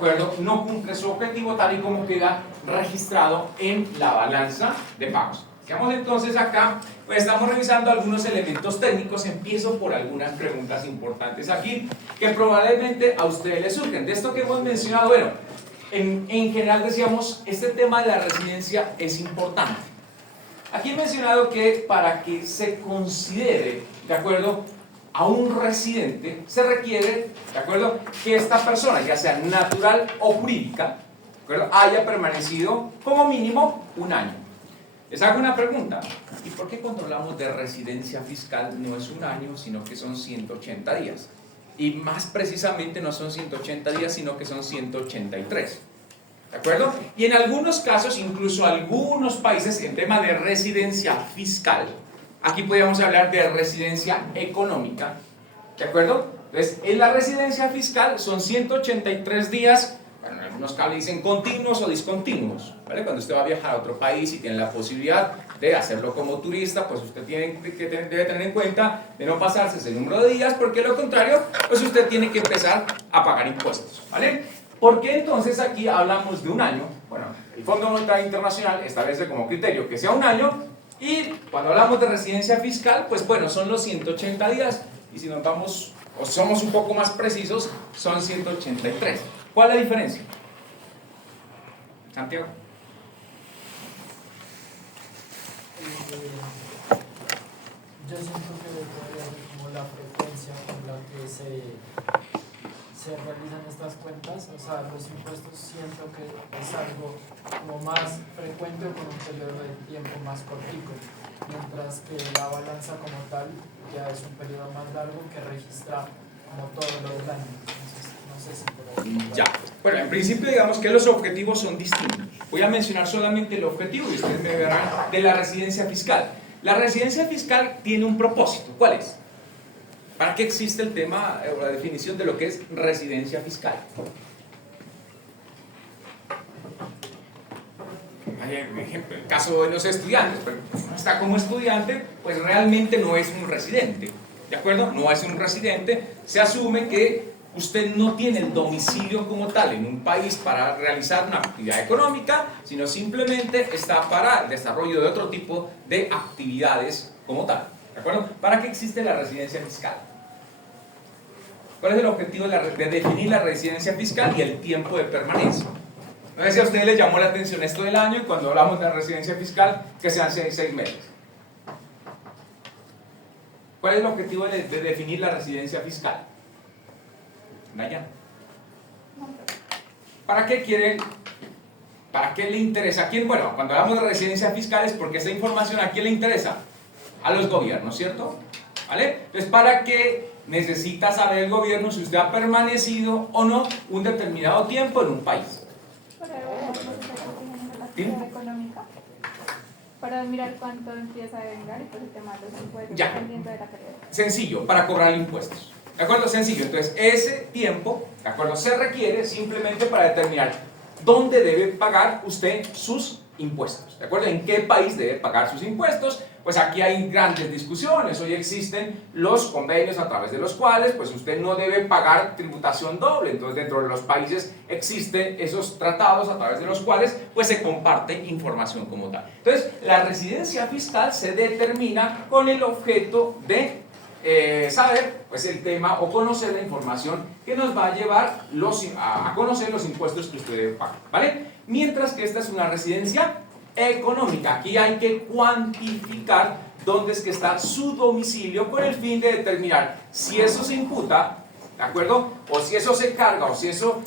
acuerdo?, no cumple su objetivo tal y como queda registrado en la balanza de pagos. Sigamos entonces acá, pues estamos revisando algunos elementos técnicos. Empiezo por algunas preguntas importantes aquí que probablemente a ustedes les surgen. De esto que hemos mencionado, bueno, en general decíamos, este tema de la residencia es importante. Aquí he mencionado que para que se considere, ¿de acuerdo?, a un residente, se requiere, ¿de acuerdo?, que esta persona, ya sea natural o jurídica, ¿de acuerdo?, haya permanecido como mínimo un año. Les hago una pregunta: ¿y por qué cuando hablamos de residencia fiscal no es un año, sino que son 180 días? Y más precisamente no son 180 días, sino que son 183. ¿De acuerdo? Y en algunos casos, incluso algunos países, en tema de residencia fiscal, aquí podríamos hablar de residencia económica, ¿de acuerdo? Entonces, en la residencia fiscal son 183 días, bueno, en algunos casos dicen continuos o discontinuos, ¿vale? Cuando usted va a viajar a otro país y tiene la posibilidad de hacerlo como turista, pues usted debe tener en cuenta de no pasarse ese número de días, porque de lo contrario, pues usted tiene que empezar a pagar impuestos, ¿vale? ¿Por qué entonces aquí hablamos de un año? Bueno, el Fondo Monetario Internacional establece como criterio que sea un año, y cuando hablamos de residencia fiscal, pues bueno, son los 180 días, y si nos vamos, o somos un poco más precisos, son 183. ¿Cuál es la diferencia? Santiago. Yo siento que podría ser como la frecuencia con la que se realizan estas cuentas. O sea, los impuestos siento que es algo como más frecuente o con un periodo de tiempo más cortico, mientras que la balanza como tal ya es un periodo más largo que registra como todo lo del año. Entonces, no sé si por ahí. Ya. Bueno, en principio digamos que los objetivos son distintos. Voy a mencionar solamente el objetivo y ustedes me verán de la residencia fiscal. La residencia fiscal tiene un propósito. ¿Cuál es? ¿Para qué existe el tema o la definición de lo que es residencia fiscal? Por ejemplo, el caso de los estudiantes, pero está como estudiante, pues realmente no es un residente, ¿de acuerdo? No es un residente. Se asume que usted no tiene el domicilio como tal en un país para realizar una actividad económica, sino simplemente está para el desarrollo de otro tipo de actividades como tal, ¿de acuerdo? ¿Para qué existe la residencia fiscal? ¿Cuál es el objetivo de definir la residencia fiscal y el tiempo de permanencia? No sé si a ustedes les llamó la atención esto del año, y cuando hablamos de la residencia fiscal, que sean 6 meses. ¿Cuál es el objetivo de definir la residencia fiscal? Dayan. ¿Para qué quieren? ¿Para qué le interesa? ¿A quién? Bueno, cuando hablamos de residencia fiscal es porque esta información ¿a quién le interesa? A los gobiernos, ¿cierto? ¿Vale? Entonces, ¿para qué necesita saber el gobierno si usted ha permanecido o no un determinado tiempo en un país? Económica, para mirar cuánto empieza a vengar y pues el tema de los impuestos dependiendo de la calidad. Sencillo, para cobrar impuestos. ¿De acuerdo? Sencillo. Entonces, ese tiempo, ¿de acuerdo?, se requiere simplemente para determinar dónde debe pagar usted sus impuestos. ¿De acuerdo? ¿En qué país debe pagar sus impuestos? Pues aquí hay grandes discusiones. Hoy existen los convenios a través de los cuales pues usted no debe pagar tributación doble. Entonces, dentro de los países existen esos tratados a través de los cuales pues se comparte información como tal. Entonces, la residencia fiscal se determina con el objeto de saber pues el tema o conocer la información que nos va a llevar a conocer los impuestos que usted debe pagar, ¿vale? Mientras que esta es una residencia económica. Aquí hay que cuantificar dónde es que está su domicilio con el fin de determinar si eso se imputa, ¿de acuerdo?, o si eso se carga, o si eso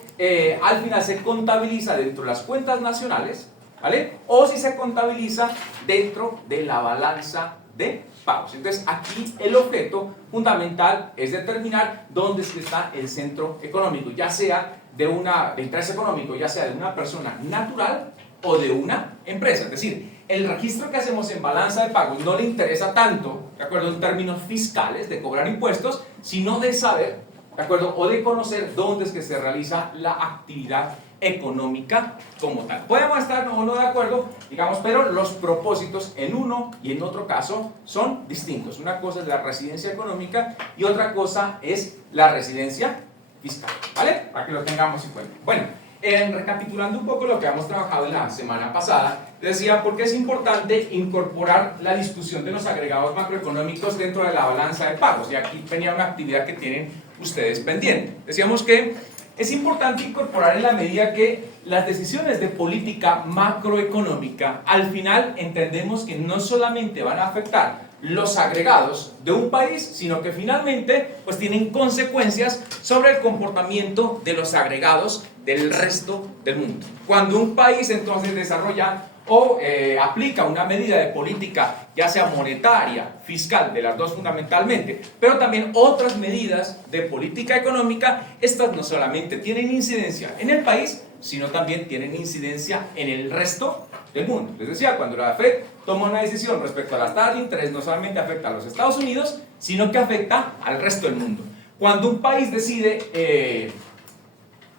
al final se contabiliza dentro de las cuentas nacionales, ¿vale?, o si se contabiliza dentro de la balanza de pagos. Entonces, aquí el objeto fundamental es determinar dónde es que está el centro económico, ya sea de interés económico, ya sea de una persona natural o de una empresa. Es decir, el registro que hacemos en balanza de pagos no le interesa tanto, ¿de acuerdo?, en términos fiscales de cobrar impuestos, sino de saber, ¿de acuerdo?, o de conocer dónde es que se realiza la actividad económica como tal. Podemos estar o no de acuerdo, digamos, pero los propósitos en uno y en otro caso son distintos. Una cosa es la residencia económica y otra cosa es la residencia fiscal, ¿vale? Para que lo tengamos en cuenta. Bueno, recapitulando un poco lo que hemos trabajado en la semana pasada, decía por qué es importante incorporar la discusión de los agregados macroeconómicos dentro de la balanza de pagos, y aquí venía una actividad que tienen ustedes pendiente. Decíamos que es importante incorporar en la medida que las decisiones de política macroeconómica al final entendemos que no solamente van a afectar los agregados de un país, sino que finalmente pues tienen consecuencias sobre el comportamiento de los agregados del resto del mundo. Cuando un país entonces desarrolla o aplica una medida de política, ya sea monetaria, fiscal, de las dos fundamentalmente, pero también otras medidas de política económica, estas no solamente tienen incidencia en el país, sino también tienen incidencia en el resto del mundo. Les decía, cuando la Fed toma una decisión respecto a las tasas de interés, no solamente afecta a los Estados Unidos, sino que afecta al resto del mundo. Cuando un país decide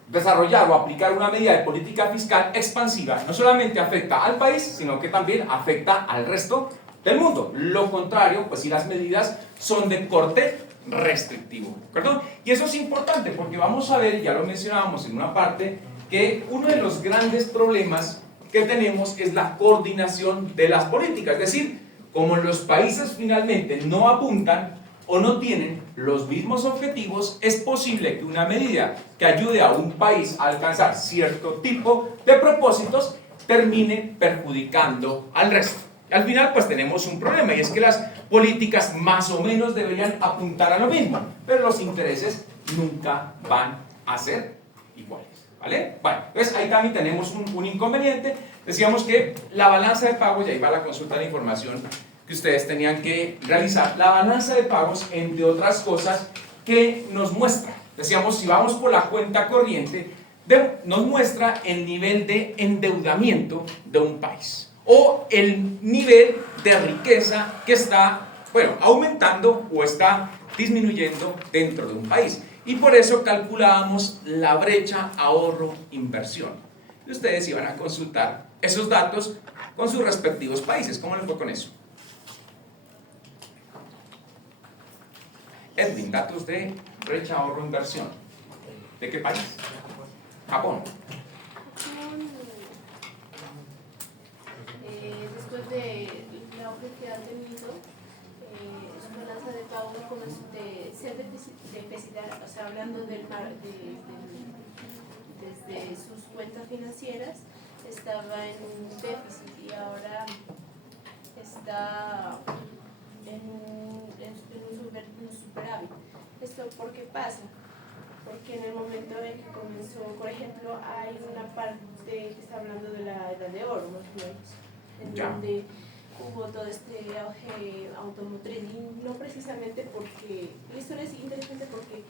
desarrollar o aplicar una medida de política fiscal expansiva, no solamente afecta al país, sino que también afecta al resto del mundo. Lo contrario, pues si las medidas son de corte restrictivo, ¿de acuerdo? Y eso es importante porque vamos a ver, ya lo mencionábamos en una parte, que uno de los grandes problemas que tenemos es la coordinación de las políticas, es decir, como los países finalmente no apuntan o no tienen los mismos objetivos, es posible que una medida que ayude a un país a alcanzar cierto tipo de propósitos termine perjudicando al resto. Y al final pues tenemos un problema, y es que las políticas más o menos deberían apuntar a lo mismo, pero los intereses nunca van a ser iguales, ¿vale? Bueno, entonces ahí también tenemos un inconveniente. Decíamos que la balanza de pagos, y ahí va la consulta de información que ustedes tenían que realizar, la balanza de pagos, entre otras cosas, que nos muestra, decíamos, si vamos por la cuenta corriente, nos muestra el nivel de endeudamiento de un país, o el nivel de riqueza que está, bueno, aumentando o está disminuyendo dentro de un país. Y por eso calculábamos la brecha ahorro-inversión. Y ustedes iban a consultar esos datos con sus respectivos países. ¿Cómo les fue con eso? Edwin, datos de brecha ahorro-inversión. ¿De qué país? Japón. Después de la auge que ha tenido, su balanza de pago comenzó de ser deficitaria, o sea, hablando desde sus cuentas financieras, estaba en un déficit y ahora está en un superávit. ¿Esto por qué pasa? Porque en el momento en que comenzó, por ejemplo, hay una parte que está hablando de la edad de oro, más o menos, en donde hubo todo este auge automotriz, y no precisamente porque, la historia es interesante porque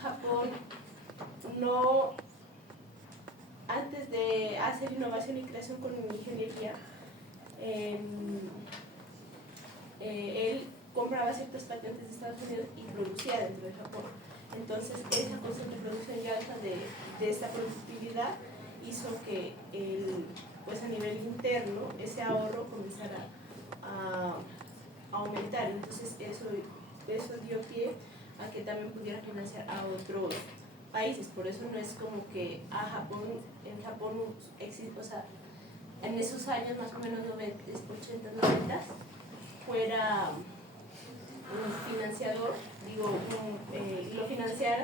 Japón no, antes de hacer innovación y creación con ingeniería, él compraba ciertas patentes de Estados Unidos y producía dentro de Japón. Entonces, esa constante producción y alta de esta productividad hizo que pues a nivel interno ese ahorro comenzara a aumentar. Entonces, eso dio pie a que también pudiera financiar a otros países. Por eso no es como que en Japón existe, o sea, en esos años más o menos 80, 90, fuera un financiador, lo financiaran